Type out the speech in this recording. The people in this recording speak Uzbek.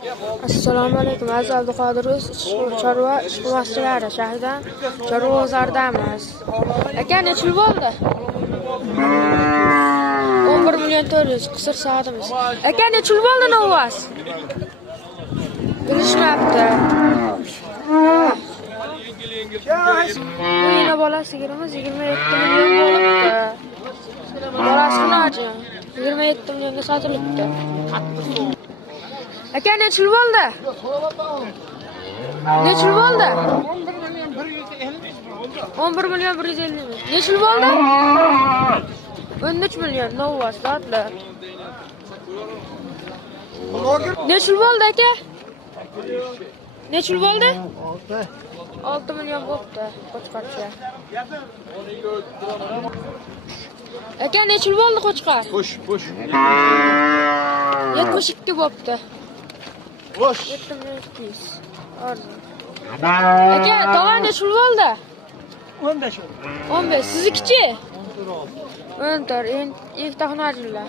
Assalomu alaykum. Aziz Abduqodirov, chorva ishxonachilari shahridan chorva bozordamiz. Aka, necha yil bo'ldi? 11 million 400 qisir soatimiz. Aka, necha yil bo'ldi novvas? Bilishmabdi. Yana bolasi 27 million bo'libdi. Bolasi qanaqa? 27 millionga sotilibdi. Aka, necha yil bo'ldi? Necha yil bo'ldi? 11 million 150 ming. Necha yil bo'ldi? 13 million novvas dotlar. Necha yil bo'ldi aka? Necha yil bo'ldi? 6 million bo'pti. Qo'chqorcha. Aka, necha yil bo'ldi qo'chqor? Push. 72 bo'pti. Push. 7200. Arzon. Aka, tog'a necha yil bo'ldi? 15. 15. Sizniki-chi? 14. Ikkita xonajillar.